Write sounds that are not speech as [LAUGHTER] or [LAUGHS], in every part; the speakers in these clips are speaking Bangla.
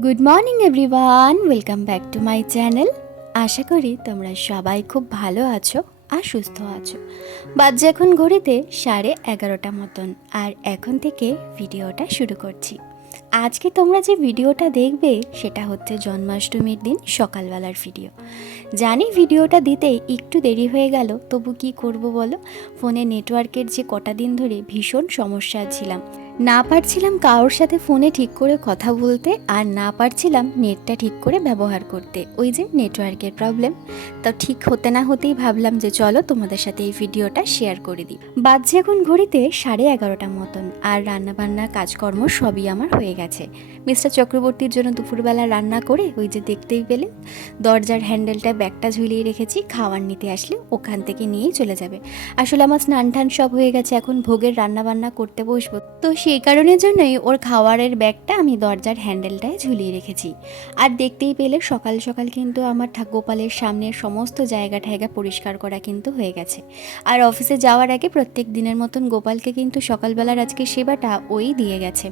Good morning everyone welcome back to my channel আশা করি তোমরা সবাই খুব ভালো আছো আর সুস্থ আছো। বাজে এখন ঘড়িতে সাড়ে এগারোটা মতন, আর এখন থেকে ভিডিওটা শুরু করছি। আজকে তোমরা যে ভিডিওটা দেখবে, সেটা হচ্ছে জন্মাষ্টমীর দিন সকালবেলার ভিডিও। জানি ভিডিওটা দিতে একটু দেরি হয়ে গেল, তবু কি করব বলো? ফোনে নেটওয়ার্কের যে কটা দিন ধরে ভীষণ সমস্যা ছিলাম। না পারছিলাম কারোর সাথে ফোনে ঠিক করে কথা বলতে আর না পারছিলাম নেটটা ঠিক করে ব্যবহার করতে। ওই যে নেটওয়ার্কের প্রবলেম তো ঠিক হতে না হতেই ভাবলাম যে চলো তোমাদের সাথে এই ভিডিওটা শেয়ার করে দিই। বাজছে এখন ঘড়িতে সাড়ে এগারোটা মতন আর রান্নাবান্না কাজকর্ম সবই আমার হয়ে গেছে। মিস্টার চক্রবর্তীর জন্য দুপুরবেলা রান্না করে ওই যে দেখতেই পেলে, দরজার হ্যান্ডেলটা ব্যাগটা ঝুলিয়ে রেখেছি, খাওয়ার নিতে আসলে ওখান থেকে নিয়েই চলে যাবে। আসলে আমার স্নান টান সব হয়ে গেছে, এখন ভোগের রান্না বান্না করতে বসবো। তো সেই কারণের জন্যই ওর খাওয়ারের ব্যাগটা আমি দরজার হ্যান্ডেলটায় ঝুলিয়ে রেখেছি। আর দেখতেই পেলে সকাল সকাল কিন্তু আমার ঠাক গোপালের সামনের সমস্ত জায়গা ঠায়গা পরিষ্কার করা কিন্তু হয়ে গেছে। আর অফিসে যাওয়ার আগে প্রত্যেক দিনের মতন গোপালকে কিন্তু সকালবেলার আজকে সেবাটা ওই দিয়ে গেছে।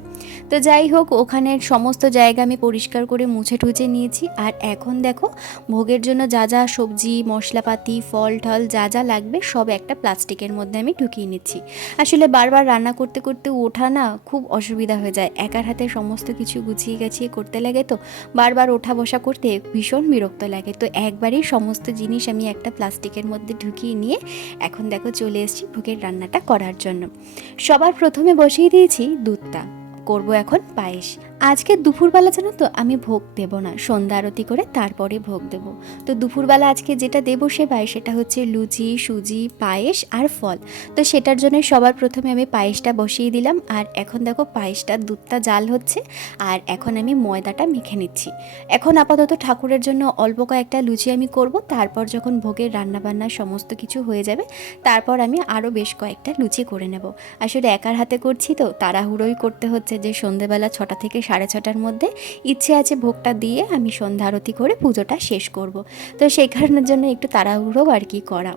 তো যাই হোক, ওখানের সমস্ত জায়গা আমি পরিষ্কার করে মুছে টুছে নিয়েছি। আর এখন দেখো, ভোগের জন্য যা যা সবজি, মশলাপাতি, ফল টল যা যা লাগবে সব একটা প্লাস্টিকের মধ্যে আমি ঢুকিয়ে নিচ্ছি। আসলে বারবার রান্না করতে করতে ওঠা না খুব অসুবিধা হয়ে যায়। একার হাতে সমস্ত কিছু গুছিয়ে গাছিয়ে করতে লাগে তো। বারবার ওঠা বসা করতে ভীষণ বিরক্ত লাগে। তো একবারেই সমস্ত জিনিস আমি একটা প্লাস্টিকের মধ্যে ঢুকিয়ে নিয়ে এখন দেখো চলে এসেছি ভোগের রান্নাটা করার জন্য। সবার প্রথমে বসিয়ে দিয়েছি দুধটা। করব এখন পায়েস। আজকে দুপুরবেলা জানো তো আমি ভোগ দেব না, সন্ধ্যা আরতি করে তারপরে ভোগ দেব। তো দুপুরবেলা আজকে যেটা দেবো সেবাই সেটা হচ্ছে লুচি, সুজি, পায়েস আর ফল। তো সেটার জন্য সবার প্রথমে আমি পায়েসটা বসিয়ে দিলাম আর এখন দেখো পায়েসটা দুধটা জাল হচ্ছে আর এখন আমি ময়দাটা মেখে নিচ্ছি। এখন আপাতত ঠাকুরের জন্য অল্প কয়েকটা লুচি আমি করব, তারপর যখন ভোগের রান্নাবান্না সমস্ত কিছু হয়ে যাবে, তারপর আমি আরও বেশ কয়েকটা লুচি করে নেব। আসলে একার হাতে করছি তো, তাড়াহুড়োই করতে হচ্ছে যে সন্ধেবেলা ছটা থেকে সাড়ে ছটার মধ্যে ইচ্ছে আছে ভোগটা দিয়ে আমি সন্ধ্যা আরতি করে পুজোটা শেষ করব। তো সেই কারণের জন্য একটু তাড়াহুড়ো আর কি করা।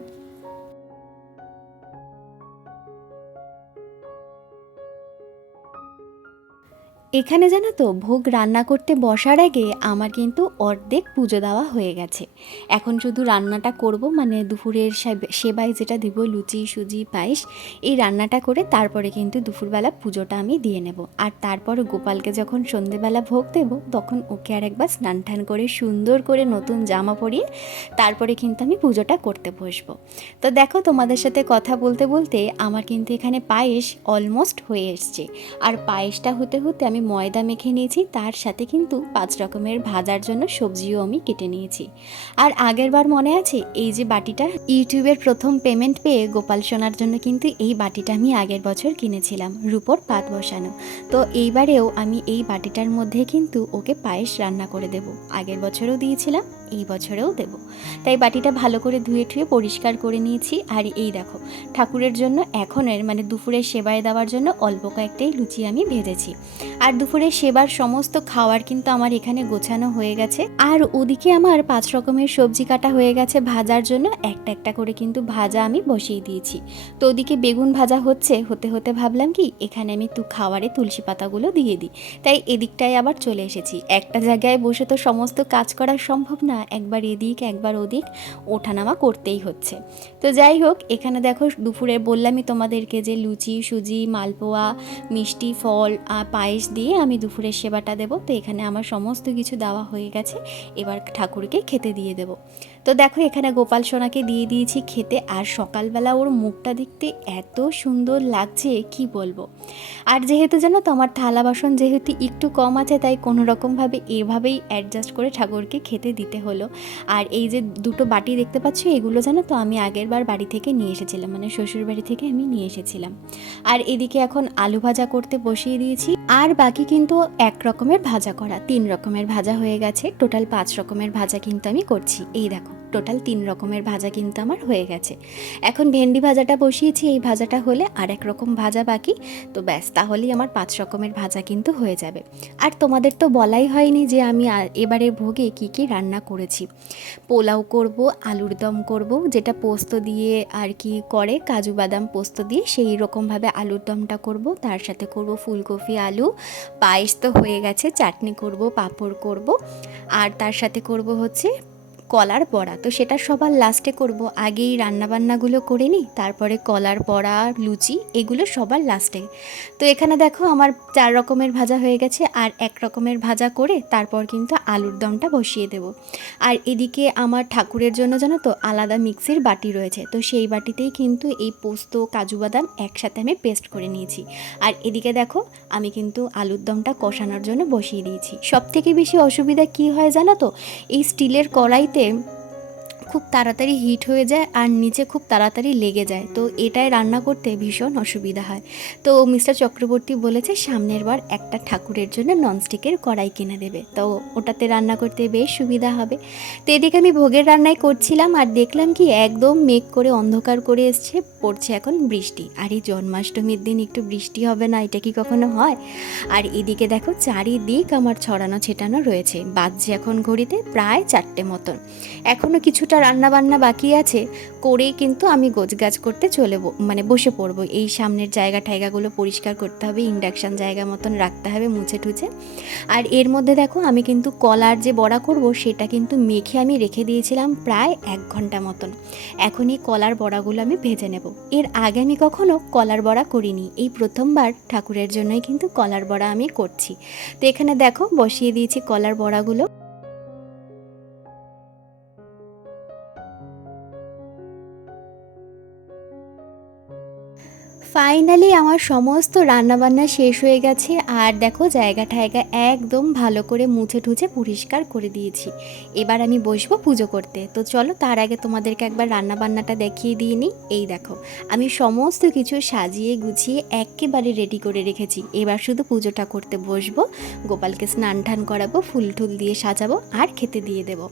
এখানে জানো তো, ভোগ রান্না করতে বসার আগে আমার কিন্তু অর্ধেক পুজো দেওয়া হয়ে গেছে। এখন শুধু রান্নাটা করব মানে দুপুরের সেব- সেবায় যেটা দিব, লুচি, সুজি, পায়েস, এই রান্নাটা করে তারপরে কিন্তু দুপুরবেলা পুজোটা আমি দিয়ে নেব। আর তারপর গোপালকে যখন সন্ধেবেলা ভোগ দেব, তখন ওকে আর একবার স্নান টান করে সুন্দর করে নতুন জামা পরিয়ে তারপরে কিন্তু আমি পুজোটা করতে বসবো। তো দেখো তোমাদের সাথে কথা বলতে বলতে আমার কিন্তু এখানে পায়েস অলমোস্ট হয়ে এসছে। আর পায়েসটা হতে হতে আমি ময়দা মেখে নিয়েছি, তার সাথে কিন্তু পাঁচ রকমের ভাজার জন্য সবজিও আমি কেটে নিয়েছি। আর আগের বার মনে আছে, এই যে বাটিটা, ইউটিউবের প্রথম পেমেন্ট পেয়ে গোপাল সোনার জন্য কিন্তু এই বাটিটা আমি আগের বছর কিনেছিলাম, রুপোর পাত বসানো। তো এইবারেও আমি এই বাটিটার মধ্যে কিন্তু ওকে পায়েস রান্না করে দেব। আগের বছরেও দিয়েছিলাম, এই বছরেও দেব। তাই বাটিটা ভালো করে ধুয়ে ঠুয়ে পরিষ্কার করে নিয়েছি। আর এই দেখো, ঠাকুরের জন্য এখনের মানে দুপুরের সেবায় দেওয়ার জন্য অল্প কয়েকটাই লুচি আমি ভেজেছি। আর দুপুরে সেবার সমস্ত খাওয়ার কিন্তু আমার এখানে গোছানো হয়ে গেছে। আর ওদিকে আমার পাঁচ রকমের সবজি কাটা হয়ে গেছে ভাজার জন্য। একটা একটা করে কিন্তু ভাজা আমি বসিয়ে দিয়েছি। তো ওদিকে বেগুন ভাজা হচ্ছে, হতে হতে ভাবলাম কি, এখানে আমি তু খাওয়ারে তুলসী পাতাগুলো দিয়ে দিই। তাই এদিকটায় আবার চলে এসেছি। একটা জায়গায় বসে তো সমস্ত কাজ করা সম্ভব না, একবার এদিক, একবার ওদিক, ওঠানামা করতেই হচ্ছে। তো যাই হোক, এখানে দেখো দুপুরে বললামই তোমাদেরকে যে লুচি, সুজি, মালপোয়া, মিষ্টি, ফল পায়েস দিয়ে আমি দুপুরের সেবাটা দেব। তো এখানে আমার সমস্ত কিছু দেওয়া হয়ে গেছে। এবার ঠাকুরকে খেতে দিয়ে দেবো। তো দেখো, এখানে গোপাল সোনাকে দিয়ে দিয়েছি খেতে আর সকালবেলা ওর মুখটা দেখতে এত সুন্দর লাগছে, কি বলব? আর যেহেতু জানো তো, আমার থালা বাসন যেহেতু একটু কম আছে, তাই কোনো রকমভাবে এভাবেই অ্যাডজাস্ট করে ঠাকুরকে খেতে দিতে হলো। আর এই যে দুটো বাটি দেখতে পাচ্ছ, এগুলো জানো তো, আমি আগের বার বাড়ি থেকে নিয়ে এসেছিলাম মানে শ্বশুর বাড়ি থেকে আমি নিয়ে এসেছিলাম। আর এদিকে এখন আলু ভাজা করতে বসিয়ে দিয়েছি। আর বাকি কিন্তু এক রকমের ভাজা করা, তিন রকমের ভাজা হয়ে গেছে, টোটাল পাঁচ রকমের ভাজা কিন্তু আমি করছি। এই দেখো। টোটাল তিন রকমের ভাজা কিন্তু আমার হয়ে গেছে। এখন ভেন্ডি ভাজাটা বসিয়েছি, এই ভাজাটা হলে আর এক রকম ভাজা বাকি। তো ব্যাস, তাহলেই আমার পাঁচ রকমের ভাজা কিন্তু হয়ে যাবে। আর তোমাদের তো বলাই হয়নি যে আমি এবারে ভোগে কি কি রান্না করেছি। পোলাও করব, আলুর দম করব, যেটা পোস্ত দিয়ে আর কি করে, কাজু বাদাম পোস্ত দিয়ে সেই রকমভাবে আলুর দমটা করব। তার সাথে করব ফুলকপি, আলু। পায়েস তো হয়ে গেছে, চাটনি করব, পাঁপড় করব। আর তার সাথে করব হচ্ছে কলার বড়া। তো সেটা সবার লাস্টে করব। আগেই রান্নাবান্নাগুলো করে নিই, তারপরে কলার বড়া, লুচি, এগুলো সবার লাস্টে তো এখানে দেখো আমার চার রকমের ভাজা হয়ে গেছে, আর এক রকমের ভাজা করে তারপর কিন্তু আলুর দমটা বসিয়ে দেব। আর এদিকে আমার ঠাকুরের জন্য জানো তো আলাদা মিক্সির বাটি রয়েছে, তো সেই বাটিতেই কিন্তু এই পোস্ত, কাজু বাদাম একসাথে আমি পেস্ট করে নিয়েছি। আর এদিকে দেখো আমি কিন্তু আলুর দমটা কষানোর জন্য বসিয়ে দিয়েছি। সব থেকে বেশি অসুবিধা কি হয় জানো তো, এই স্টিলের কড়াইতে came খুব তাড়াতাড়ি হিট হয়ে যায় আর নিচে খুব তাড়াতাড়ি লেগে যায়। তো এটাই রান্না করতে ভীষণ অসুবিধা হয়। তো মিস্টার চক্রবর্তী বলেছে, সামনের বার একটা ঠাকুরের জন্য ননস্টিকের কড়াই কিনে দেবে। তো ওটাতে রান্না করতে বেশ সুবিধা হবে। তো এদিকে আমি ভোগের রান্নাই করছিলাম আর দেখলাম কি একদম মেঘ করে অন্ধকার করে এসছে, পড়ছে এখন বৃষ্টি। আর এই জন্মাষ্টমীর দিন একটু বৃষ্টি হবে না, এটা কি কখনো হয়? আর এদিকে দেখো, চারিদিক আমার ছড়ানো ছেটানো রয়েছে। বাজছে এখন ঘড়িতে প্রায় চারটে মতন। এখনও কিছুটা রান্না বান্না বাকি আছে, করেই কিন্তু আমি গোছগাছ করতে চলে মানে বসে পড়ব। এই সামনের জায়গা ঠায়গাগুলো পরিষ্কার করতে হবে, ইন্ডাকশান জায়গা মতন রাখতে হবে মুছে টুছে। আর এর মধ্যে দেখো, আমি কিন্তু কলার যে বড়া করব, সেটা কিন্তু মেখে আমি রেখে দিয়েছিলাম প্রায় এক ঘণ্টা মতন। এখন এই কলার বড়াগুলো আমি ভেজে নেব। এর আগে আমি কখনো কলার বড়া করিনি। এই প্রথমবার ঠাকুরের জন্যই কিন্তু কলার বড়া আমি করছি। তো এখানে দেখো, বসিয়ে দিয়েছি কলার বড়াগুলো। ফাইনালি আমার সমস্ত রান্নাবান্না শেষ হয়ে গেছে। আর দেখো, জায়গা ঠায়গা একদম ভালো করে মুছে ঠুছে পরিষ্কার করে দিয়েছি। এবার আমি বসবো পুজো করতে। তো চলো, তার আগে তোমাদেরকে একবার রান্নাবান্নাটা দেখিয়ে দিয়ে নিই। এই দেখো, আমি সমস্ত কিছু সাজিয়ে গুছিয়ে একেবারে রেডি করে রেখেছি। এবার শুধু পুজোটা করতে বসবো। গোপালকে স্নান টান করাবো, ফুল টুল দিয়ে সাজাবো আর খেতে দিয়ে দেবো।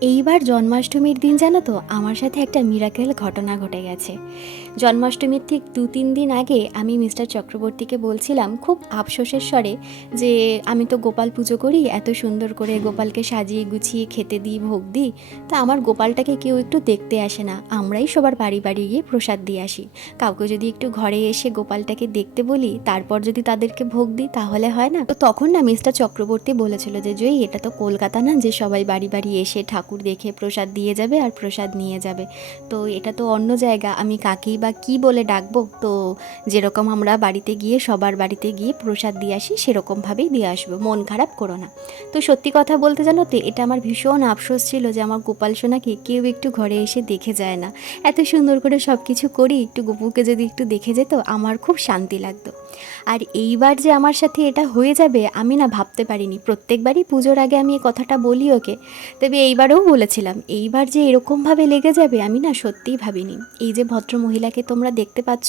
এইবার জন্মাষ্টমীর দিন, জানো তো, আমার সাথে একটা মিরাকেল ঘটনা ঘটে গেছে। জন্মাষ্টমীর ঠিক দু তিন দিন আগে আমি মিস্টার চক্রবর্তীকে বলছিলাম খুব আফসোসের স্বরে যে আমি তো গোপাল পুজো করি, এত সুন্দর করে গোপালকে সাজিয়ে গুছিয়ে খেতে দিই, ভোগ দিই। তা আমার গোপালটাকে কেউ একটু দেখতে আসে না। আমরাই সবার বাড়ি বাড়ি গিয়ে প্রসাদ দিয়ে আসি। কাউকে যদি একটু ঘরে এসে গোপালটাকে দেখতে বলি, তারপর যদি তাদেরকে ভোগ দিই, তাহলে হয় না। তো তখন না মিস্টার চক্রবর্তী বলেছিল যে, জয়ী, এটা তো কলকাতা না যে সবাই বাড়ি বাড়ি এসে ঠাকুর দেখে প্রসাদ দিয়ে যাবে আর প্রসাদ নিয়ে যাবে। তো এটা তো অন্য জায়গা। আমি কাকেই বা কি বলে ডাকবো? তো যেরকম আমরা বাড়িতে গিয়ে, সবার বাড়িতে গিয়ে প্রসাদ দিয়ে আসি, সেরকমভাবেই দিয়ে আসব। মন খারাপ করো না। তো সত্যি কথা বলতে জানো তো, এটা আমার ভীষণ আফসোস ছিল যে আমার গোপাল সোনাকে কেউ একটু ঘরে এসে দেখে যায় না। এত সুন্দর করে সব কিছু করি, একটু গপুকে যদি একটু দেখে যেত, আমার খুব শান্তি লাগতো। আর এইবার যে আমার সাথে এটা হয়ে যাবে, আমি না ভাবতে পারিনি। প্রত্যেকবারই পুজোর আগে আমি এই কথাটা বলি ওকে। তবে এইবারেও বলেছিলাম, এইবার যে এরকমভাবে লেগে যাবে, আমি না সত্যিই ভাবিনি। এই যে ভদ্র মহিলাকে তোমরা দেখতে পাচ্ছ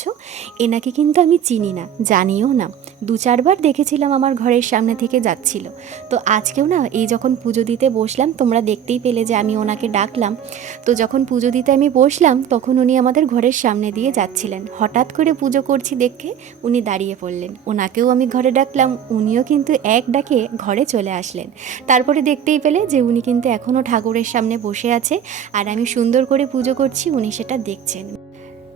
এনাকে কিন্তু আমি চিনি না, জানিও না। দু চারবার দেখেছিলাম আমার ঘরের সামনে থেকে যাচ্ছিল। তো আজকেও না, এই যখন পুজো দিতে বসলাম, তোমরা দেখতেই পেলে যে আমি ওনাকে ডাকলাম। তো যখন পুজো দিতে আমি বসলাম, তখন উনি আমাদের ঘরের সামনে দিয়ে যাচ্ছিলেন। হঠাৎ করে পুজো করছি দেখে উনি দাঁড়িয়ে পড়লেন। ওনাকেও আমি ঘরে ডাকলাম, উনিও কিন্তু এক ডাকে ঘরে চলে আসলেন। তারপরে দেখতেই পেলে যে উনি কিন্তু এখনও ঠাকুরের সামনে বসে আছে, আর আমি সুন্দর করে পুজো করছি, উনি সেটা দেখছেন।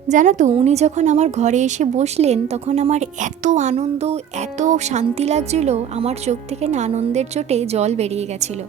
জানো তো, উনি যখন আমার ঘরে এসে বসলেন, তখন আমার এত আনন্দ, এত শান্তি লাগছিল, আমার চোখ থেকে না আনন্দের চোটে জল বেরিয়ে গেছিল।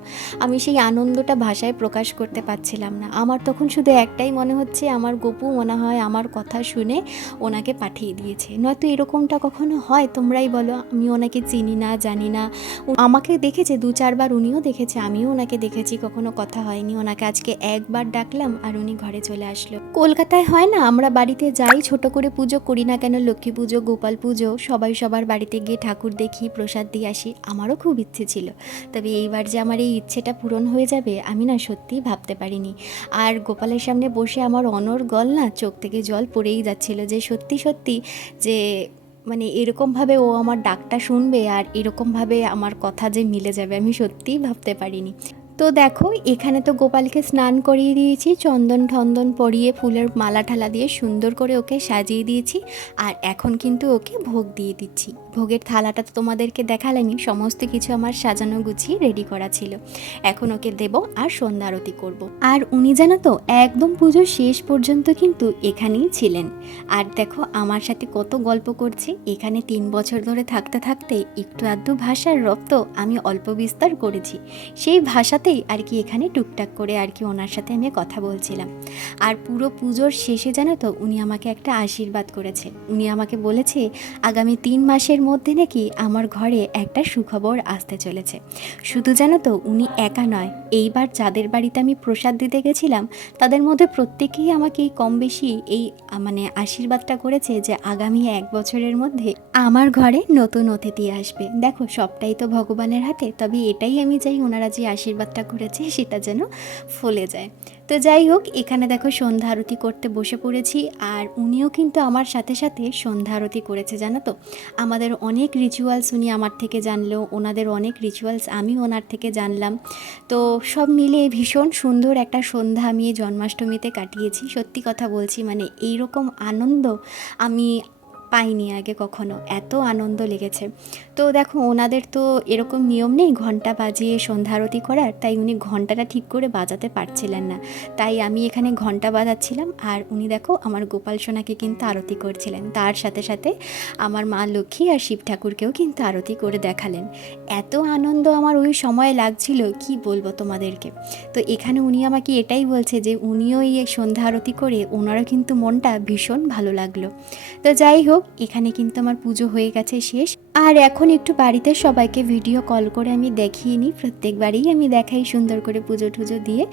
আমি সেই আনন্দটা ভাষায় প্রকাশ করতে পারছিলাম না। আমার তখন শুধু একটাই মনে হচ্ছে, আমার গপু মনে হয় আমার কথা শুনে ওনাকে পাঠিয়ে দিয়েছে। নয়তো এরকমটা কখনো হয়? তোমরাই বলো, আমি ওনাকে চিনি না, জানি না। আমাকে দেখেছে, দু চারবার উনিও দেখেছে, আমিও ওনাকে দেখেছি, কখনো কথা হয়নি। ওনাকে আজকে একবার ডাকলাম আর উনি ঘরে চলে আসলো। কলকাতায় হয় না, আমরা বাড়িতে যাই, ছোট করে পুজো করি না কেন? লক্ষ্মী পুজো, গোপাল পুজো, সবাই সবার বাড়িতে গিয়ে ঠাকুর দেখি, প্রসাদ দিয়ে আসি, আমারও খুব ইচ্ছে ছিল। তবে এইবার যে আমার এই ইচ্ছেটা পূরণ হয়ে যাবে, আমি না সত্যিই ভাবতে পারিনি। আর গোপালের সামনে বসে আমার অনর গল না, চোখ থেকে জল পড়েই যাচ্ছিল যে সত্যি সত্যি যে মানে এরকমভাবে ও আমার ডাকটা শুনবে আর এরকমভাবে আমার কথা যে মিলে যাবে, আমি সত্যিই ভাবতে পারিনি। তো দেখো, এখানে তো গোপালকে স্নান করিয়ে দিয়েছি, চন্দন ঠন্দন পরিয়ে ফুলের মালা ঠালা দিয়ে সুন্দর করে ওকে সাজিয়ে দিয়েছি, আর এখন কিন্তু ওকে ভোগ দিয়ে দিচ্ছি। ভোগের থালাটা তো তোমাদেরকে দেখালেনি সমস্ত কিছু আমার সাজানো গুছিয়ে রেডি করা ছিল। এখন ওকে দেব আর সন্ধ্যা আরতি করব। আর উনি জানো তো, একদম পুজোর শেষ পর্যন্ত কিন্তু এখানেই ছিলেন। আর দেখো, আমার সাথে কত গল্প করছে। এখানে তিন বছর ধরে থাকতে থাকতে একটু আধটু ভাষার রপ্ত আমি অল্প বিস্তার করেছি। সেই ভাষাতেই আর কি এখানে টুকটাক করে আর কি ওনার সাথে আমি কথা বলছিলাম। আর পুরো পুজোর শেষে জানো তো, উনি আমাকে একটা আশীর্বাদ করেছে। উনি আমাকে বলেছে, আগামী তিন মাসের মধ্যে নাকি আমার ঘরে একটা সুখবর আসতে চলেছে। শুধু জানো তো, উনি একা নয়, এইবার যাদের বাড়িতে আমি প্রসাদ দিতে গেছিলাম, তাদের মধ্যে প্রত্যেকেই আমাকে কম বেশি এই মানে আশীর্বাদটা করেছে যে আগামী এক বছরের মধ্যে আমার ঘরে নতুন অতিথি আসবে। দেখো, সবটাই তো ভগবানের হাতে, তবে এটাই আমি চাই ওনারা যে আশীর্বাদটা করেছে, সেটা যেন ফলে যায়। তো যাই হোক, এখানে দেখো সন্ধ্যা আরতি করতে বসে পড়েছি আর উনিও কিন্তু আমার সাথে সাথে সন্ধ্যা আরতি করেছে, জানো তো। আমাদের অনেক রিচুয়ালস উনি আমার থেকে জানলো, ওনাদের অনেক রিচুয়ালস আমি ওনার থেকে জানলাম। তো সব মিলিয়ে ভীষণ সুন্দর একটা সন্ধ্যা আমি জন্মাষ্টমীতে কাটিয়েছি। সত্যি কথা বলছি মানে এইরকম আনন্দ আমি পাইনি আগে কখনো। এত আনন্দ লেগেছে। তো দেখো, ওনাদের তো এরকম নিয়ম নেই ঘণ্টা বাজিয়ে সন্ধ্যা আরতি করার, তাই উনি ঘন্টাটা ঠিক করে বাজাতে পারছিলেন না। তাই আমি এখানে ঘণ্টা বাজাচ্ছিলাম আর উনি দেখো, আমার গোপাল সোনাকে কিন্তু আরতি করছিলেন। তার সাথে সাথে আমার মা লক্ষ্মী আর শিব ঠাকুরকেও কিন্তু আরতি করে দেখালেন। এত আনন্দ আমার ওই সময় লাগছিল, কি বলব তোমাদেরকে? তো এখানে উনি আমাকে এটাই বলছে যে, উনিও এই সন্ধ্যা আরতি করে ওনারও কিন্তু মনটা ভীষণ ভালো লাগল। তো যাই হোক এখানে কিন্তু আমার পুজো হয়ে গেছে শেষ। আর এখন একটু বাড়িতে সবাইকে ভিডিও কল করে আমি দেখিয়ে নিই। প্রত্যেকবারই আমি দেখাই সুন্দর করে পুজো টুজো দিয়ে।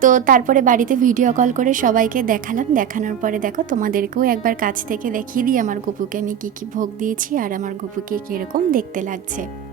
তো তারপরে বাড়িতে ভিডিও কল করে সবাইকে দেখালাম। দেখানোর পরে দেখো, তোমাদেরকেও একবার কাছ থেকে দেখিয়ে দিই আমার গপুকে আমি কি কি ভোগ দিয়েছি আর আমার গপুকে কীরকম দেখতে লাগছে।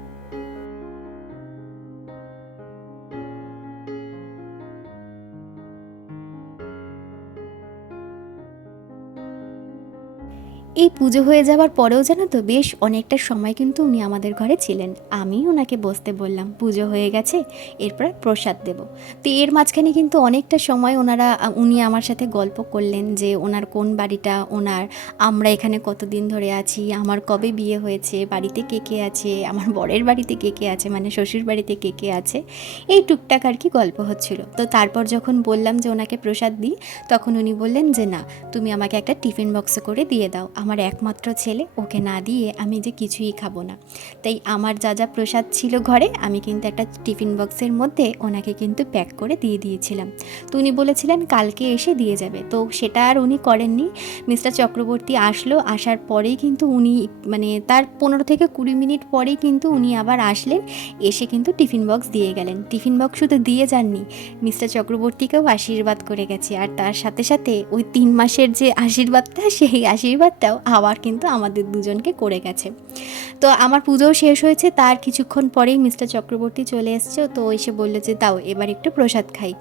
এই পুজো হয়ে যাওয়ার পরেও জানো তো, বেশ অনেকটা সময় কিন্তু উনি আমাদের ঘরে ছিলেন। আমি ওনাকে বসতে বললাম, পুজো হয়ে গেছে, এরপর প্রসাদ দেব। তো এর মাঝখানে কিন্তু অনেকটা সময় ওনারা, উনি আমার সাথে গল্প করলেন যে ওনার কোন বাড়িটা, ওনার, আমরা এখানে কতদিন ধরে আছি, আমার কবে বিয়ে হয়েছে, বাড়িতে কে কে আছে, আমার বরের বাড়িতে কে কে আছে মানে শ্বশুর বাড়িতে কে কে আছে? এই টুকটাক আর কি গল্প হচ্ছিল। তো তারপর যখন বললাম যে ওনাকে প্রসাদ দিই, তখন উনি বললেন যে, না, তুমি আমাকে একটা টিফিন বক্সে করে দিয়ে দাও আমার একমাত্র ছেলে, ওকে না দিয়ে আমি যে কিছুই খাব না। তাই আমার যা যা প্রসাদ ছিল ঘরে, আমি কিন্তু একটা টিফিন বক্সের মধ্যে ওনাকে কিন্তু প্যাক করে দিয়ে দিয়েছিলাম। তো উনি বলেছিলেন, কালকে এসে দিয়ে যাবে। তো সেটা আর উনি করেননি। মিস্টার চক্রবর্তী আসলো, আসার পরেই কিন্তু উনি মানে তার পনেরো থেকে কুড়ি মিনিট পরেই কিন্তু উনি আবার আসলেন, এসে কিন্তু টিফিন বক্স দিয়ে গেলেন। টিফিন বক্স শুধু দিয়ে যাননি, মিস্টার চক্রবর্তীকেও আশীর্বাদ করে গেছে। আর তার সাথে সাথে ওই তিন মাসের যে আশীর্বাদটা, সেই আশীর্বাদটাও আবার কিন্তু আমাদের দুজনকে করে গেছে। তো আমার পুজোও শেষ হয়েছে, তার কিছুক্ষণ পরেই মিস্টার চক্রবর্তী চলে এসছে। তো এসে বলল যে, দাও, এবার একটু প্রসাদ খাই।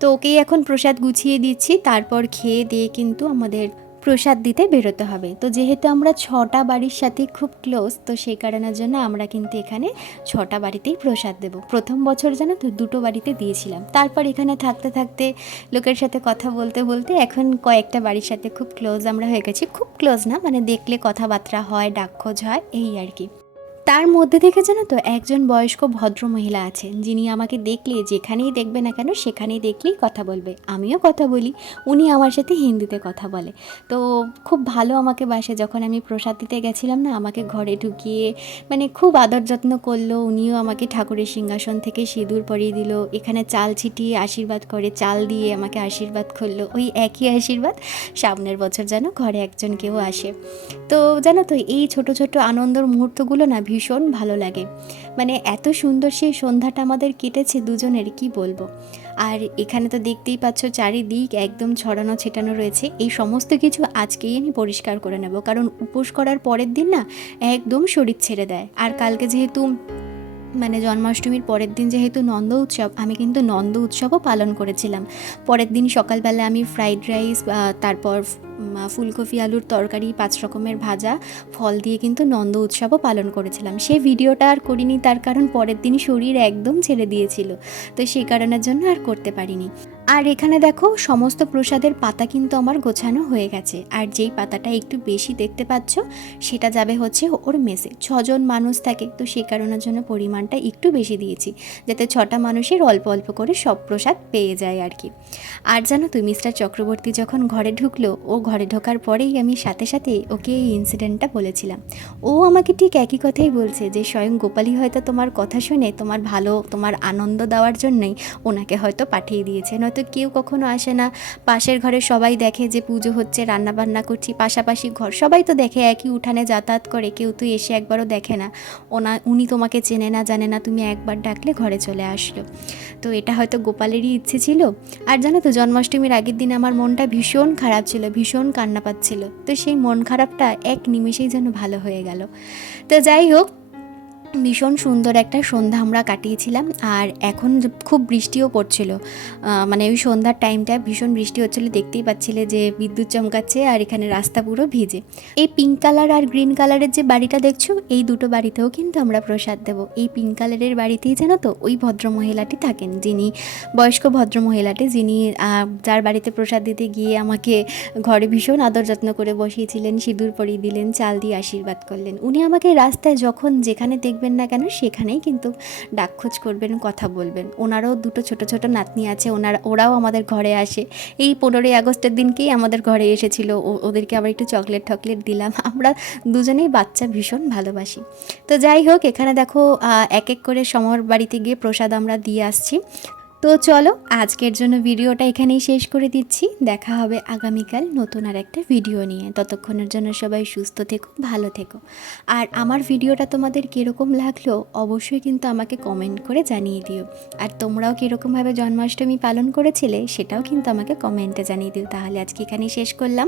তো ওকেই এখন প্রসাদ গুছিয়ে দিচ্ছি। তারপর খেয়ে দিয়ে কিন্তু আমাদের প্রসাদ দিতে বেরোতে হবে। তো যেহেতু আমরা ছটা বাড়ির সাথে খুব ক্লোজ তো সেই কারণের জন্য আমরা কিন্তু এখানে ছটা বাড়িতেই প্রসাদ দেব। প্রথম বছর জানো তো দুটো বাড়িতে দিয়েছিলাম। তারপর এখানে থাকতে থাকতে লোকের সাথে কথা বলতে বলতে এখন কয়েকটা বাড়ির সাথে খুব ক্লোজ আমরা হয়ে গেছি। খুব ক্লোজ না মানে দেখলে কথাবার্তা হয়, ডাকখোঁজ হয়, এই আর কি। তার মধ্যে থেকে জানো তো একজন বয়স্ক ভদ্র মহিলা আছেন, যিনি আমাকে দেখলে, যেখানেই দেখবে না কেন সেখানেই দেখলেই কথা বলবে। আমিও কথা বলি, উনি আমার সাথে হিন্দিতে কথা বলে। তো খুব ভালো আমাকে বাসে, যখন আমি প্রসাদ দিতে গেছিলাম না, আমাকে ঘরে ঢুকিয়ে মানে খুব আদর যত্ন করল, উনিও আমাকে ঠাকুরের সিংহাসন থেকে সিঁদুর পরিয়ে দিল, এখানে চাল ছিটিয়ে আশীর্বাদ করে, চাল দিয়ে আমাকে আশীর্বাদ করল, ওই একই আশীর্বাদ। সামনের বছর যেন ঘরে একজন কেউ আসে। তো জানো তো এই ছোট ছোট আনন্দর মুহূর্তগুলো না ভীষণ ভালো লাগে। মানে এত সুন্দর সেই সন্ধ্যাটা আমাদের কেটেছে দুজনের, কি বলব? আর এখানে তো দেখতেই পাচ্ছ চারিদিক একদম ছড়ানো ছেটানো রয়েছে। এই সমস্ত কিছু আজকেই আমি পরিষ্কার করে নেব। কারণ উপোস করার পরের দিন না একদম শরীর ছেড়ে দেয়। আর কালকে যেহেতু মানে জন্মাষ্টমীর পরের দিন যেহেতু নন্দ উৎসব, আমি কিন্তু নন্দ উৎসবও পালন করেছিলাম। পরের দিন সকালবেলা আমি ফ্রাইড রাইস তারপর ফুলকপি, আলুর তরকারি, পাঁচ রকমের ভাজা, ফল দিয়ে কিন্তু নন্দ উৎসবও পালন করেছিলাম। সেই ভিডিওটা আর করিনি, তার কারণ পরের দিন শরীর একদম ছেড়ে দিয়েছিল। তো সেই কারণের জন্য আর করতে পারিনি। আর এখানে দেখো, সমস্ত প্রসাদের পাতা কিন্তু আমার গোছানো হয়ে গেছে। আর যেই পাতাটা একটু বেশি দেখতে পাচ্ছ, সেটা যাবে হচ্ছে ওর মেসে। ছজন মানুষ থাকে, তো সেই কারণের জন্য পরিমাণটা একটু বেশি দিয়েছি, যাতে ছটা মানুষের অল্প অল্প করে সব প্রসাদ পেয়ে যায় আর কি। আর জানো তুই মিস্টার চক্রবর্তী যখন ঘরে ঢুকলো, ও ঘরে ঢোকার পরেই আমি সাথে সাথে ওকে এই ইনসিডেন্টটা বলেছিলাম। ও আমাকে ঠিক একই কথাই বলছে যে, স্বয়ং গোপালী হয়তো তোমার কথা শুনে তোমার ভালো, তোমার আনন্দ দেওয়ার জন্যই ওনাকে হয়তো পাঠিয়ে দিয়েছে। নয়তো কেউ কখনো আসে না। পাশের ঘরে সবাই দেখে যে পুজো হচ্ছে রান্না বান্না করছি, পাশাপাশি ঘর সবাই তো দেখে একই উঠানে যাতায়াত করে, কেউ তো এসে একবারও দেখে না। ওনা, উনি তোমাকে চেনে না, জানে না, তুমি একবার ডাকলে ঘরে চলে আসলো। তো এটা হয়তো গোপালেরই ইচ্ছে ছিল। আর জানো তো, জন্মাষ্টমীর আগের দিন আমার মনটা ভীষণ খারাপ ছিল, ভীষণ কান্না পাচ্ছিল। তো সেই মন খারাপটা এক নিমেষেই যেন ভালো হয়ে গেল। তো যাই হোক ভীষণ সুন্দর একটা সন্ধ্যা আমরা কাটিয়েছিলাম আর এখন খুব বৃষ্টিও পড়ছিল। মানে ওই সন্ধ্যার টাইমটা ভীষণ বৃষ্টি হচ্ছিল, দেখতেই পাচ্ছিলে যে বিদ্যুৎ চমকাচ্ছে আর এখানে রাস্তা পুরো ভিজে। এই পিঙ্ক কালার আর গ্রিন কালারের যে বাড়িটা দেখছ, এই দুটো বাড়িতেও কিন্তু আমরা প্রসাদ দেবো। এই পিঙ্ক কালারের বাড়িতেই জানো তো ওই ভদ্রমহিলাটি থাকেন যিনি, বয়স্ক ভদ্রমহিলাটি যিনি যার বাড়িতে প্রসাদ দিতে গিয়ে আমাকে ঘরে ভীষণ আদর যত্ন করে বসিয়েছিলেন, সিঁদুর পরিয়ে দিলেন, চাল দিয়ে আশীর্বাদ করলেন। উনি আমাকে রাস্তায় যখন যেখানে দেখবেন না কেন সেখানেই কিন্তু ডাকখোঁজ করবেন, কথা বলবেন। ওনারও দুটো ছোট ছোট নাতনি আছে, ওনার, ওরাও আমাদের ঘরে আসে। এই পনেরোই আগস্টের দিনকেই আমাদের ঘরে এসেছিল। ওদেরকে আবার একটু চকলেট টকলেট দিলাম। [LAUGHS] আমরা দুজনেই বাচ্চা ভীষণ ভালোবাসি। তো যাই হোক, এখানে দেখো এক এক করে সমর বাড়িতে গিয়ে প্রসাদ আমরা দিয়ে আসছি। তো চলো আজকের জন্য ভিডিওটা এখানেই শেষ করে দিচ্ছি। দেখা হবে আগামীকাল নতুন আর একটা ভিডিও নিয়ে। ততক্ষণের জন্য সবাই সুস্থ থেকো, ভালো থেকো। আর আমার ভিডিওটা তোমাদের কীরকম লাগল অবশ্যই কিন্তু আমাকে কমেন্ট করে জানিয়ে দিও। আর তোমরাও কীরকমভাবে জন্মাষ্টমী পালন করেছিলে সেটাও কিন্তু আমাকে কমেন্টে জানিয়ে দিও। তাহলে আজকে এখানেই শেষ করলাম।